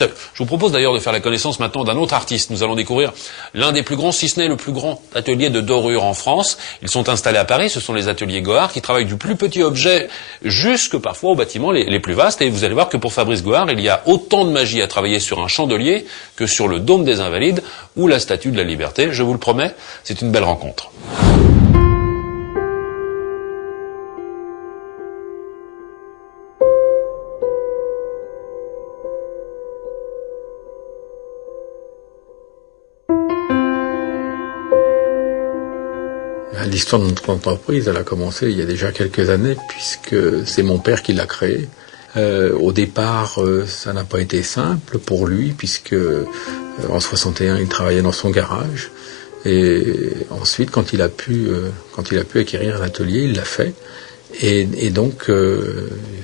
Je vous propose d'ailleurs de faire la connaissance maintenant d'un autre artiste. Nous allons découvrir l'un des plus grands, si ce n'est le plus grand atelier de dorure en France. Ils sont installés à Paris, ce sont les ateliers Gohard qui travaillent du plus petit objet jusque parfois aux bâtiments les plus vastes. Et vous allez voir que pour Fabrice Gohard, il y a autant de magie à travailler sur un chandelier que sur le dôme des Invalides ou la Statue de la Liberté. Je vous le promets, c'est une belle rencontre. L'histoire de notre entreprise, elle a commencé il y a déjà quelques années, puisque c'est mon père qui l'a créée. Au départ, ça n'a pas été simple pour lui, puisque en 61, il travaillait dans son garage. Et ensuite, quand il a pu acquérir un atelier, il l'a fait. Et donc,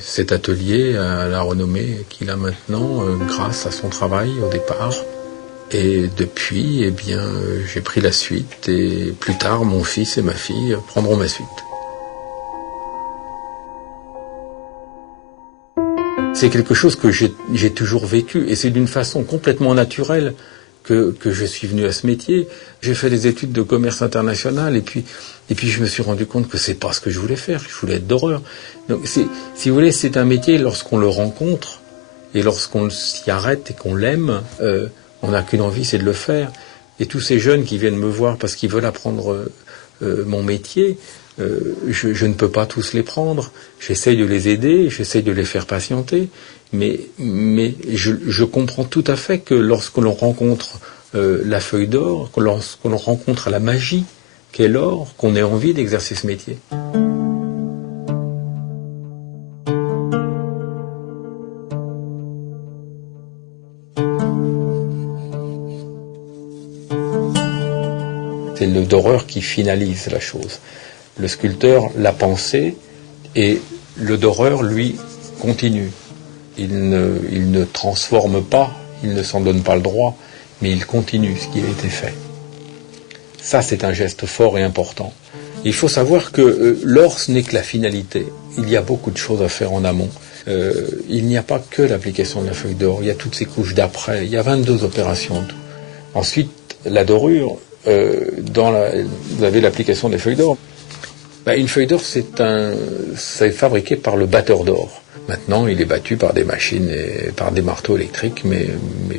cet atelier a la renommée qu'il a maintenant grâce à son travail au départ. Et depuis, eh bien, j'ai pris la suite et plus tard, mon fils et ma fille prendront ma suite. C'est quelque chose que j'ai toujours vécu et c'est d'une façon complètement naturelle que je suis venu à ce métier. J'ai fait des études de commerce international et puis je me suis rendu compte que c'est pas ce que je voulais faire. Je voulais être doreur. Donc, si vous voulez, c'est un métier lorsqu'on le rencontre et lorsqu'on s'y arrête et qu'on l'aime. On n'a qu'une envie, c'est de le faire. Et tous ces jeunes qui viennent me voir parce qu'ils veulent apprendre mon métier, je ne peux pas tous les prendre. J'essaye de les aider, j'essaye de les faire patienter. Mais je comprends tout à fait que lorsque l'on rencontre la feuille d'or, lorsque l'on rencontre la magie qu'est l'or, qu'on ait envie d'exercer ce métier. C'est le doreur qui finalise la chose. Le sculpteur l'a pensé et le doreur, lui, continue. Il ne transforme pas, il ne s'en donne pas le droit, mais il continue ce qui a été fait. Ça, c'est un geste fort et important. Il faut savoir que l'or, ce n'est que la finalité. Il y a beaucoup de choses à faire en amont. Il n'y a pas que l'application de la feuille d'or, il y a toutes ces couches d'après. Il y a 22 opérations en tout. Ensuite, la dorure. Vous avez l'application des feuilles d'or. Une feuille d'or, c'est fabriqué par le batteur d'or. Maintenant, il est battu par des machines et par des marteaux électriques, mais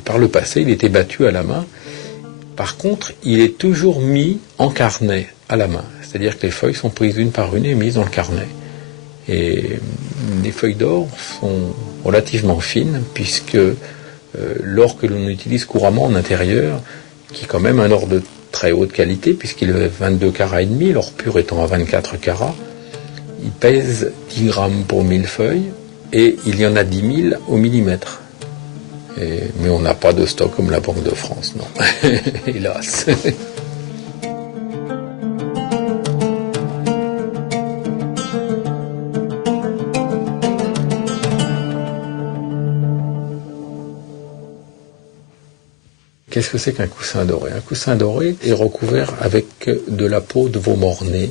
par le passé, il était battu à la main. Par contre, il est toujours mis en carnet à la main. C'est-à-dire que les feuilles sont prises une par une et mises dans le carnet. Et les feuilles d'or sont relativement fines, puisque l'or que l'on utilise couramment en intérieur, qui est quand même un or de très haute qualité, puisqu'il est 22 carats et demi, l'or pur étant à 24 carats. Il pèse 10 grammes pour 1000 feuilles, et il y en a 10 000 au millimètre. Mais on n'a pas de stock comme la Banque de France, non. Hélas. Qu'est-ce que c'est qu'un coussin doré? Un coussin doré est recouvert avec de la peau de veau mornay.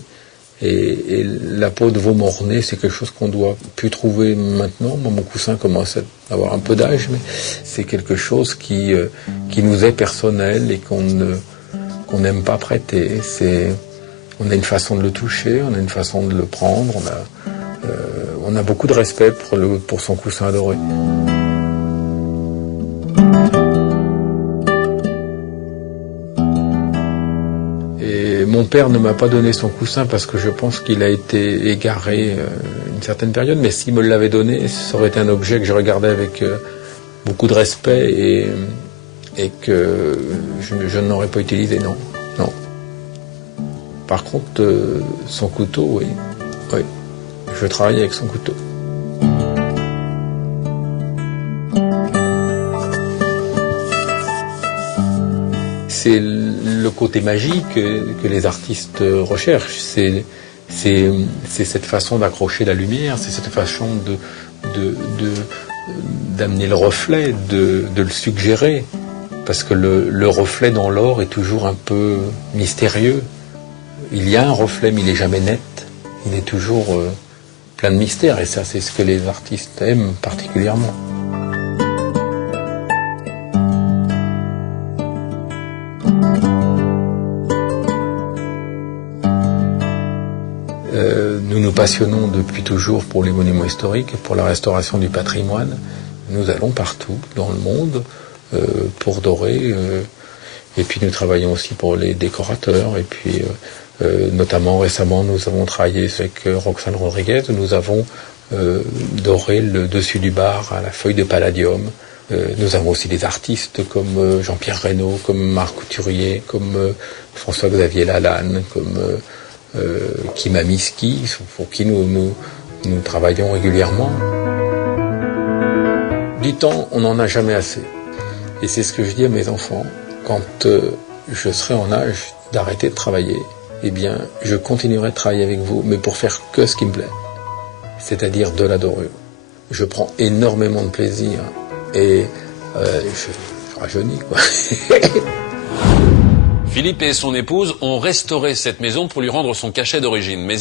Et la peau de veau mornay, c'est quelque chose qu'on doit plus trouver maintenant. Moi, mon coussin commence à avoir un peu d'âge, mais c'est quelque chose qui nous est personnel et qu'on n'aime pas prêter. On a une façon de le toucher, on a une façon de le prendre. On a beaucoup de respect pour son coussin doré. Mon père ne m'a pas donné son coussin parce que je pense qu'il a été égaré une certaine période, mais s'il me l'avait donné, ça aurait été un objet que je regardais avec beaucoup de respect et que je n'aurais pas utilisé, non. Par contre, son couteau, oui, je travaille avec son couteau. C'est le côté magique que les artistes recherchent. C'est cette façon d'accrocher la lumière, c'est cette façon d'amener le reflet, de le suggérer. Parce que le reflet dans l'or est toujours un peu mystérieux. Il y a un reflet, mais il n'est jamais net. Il est toujours plein de mystères. Et ça, c'est ce que les artistes aiment particulièrement. passionnons depuis toujours pour les monuments historiques et pour la restauration du patrimoine. Nous allons partout dans le monde pour dorer. Et puis nous travaillons aussi pour les décorateurs. Et puis notamment récemment, nous avons travaillé avec Roxane Rodriguez. Nous avons doré le dessus du bar à la feuille de palladium. Nous avons aussi des artistes comme Jean-Pierre Reynaud, comme Marc Couturier, comme François-Xavier Lalanne, comme Kim Amiski, pour qui nous travaillons régulièrement. Du temps, on n'en a jamais assez. Et c'est ce que je dis à mes enfants. Quand je serai en âge d'arrêter de travailler, eh bien, je continuerai de travailler avec vous, mais pour faire que ce qui me plaît, c'est-à-dire de la dorure. Je prends énormément de plaisir et je rajeunis, quoi. Philippe et son épouse ont restauré cette maison pour lui rendre son cachet d'origine, mais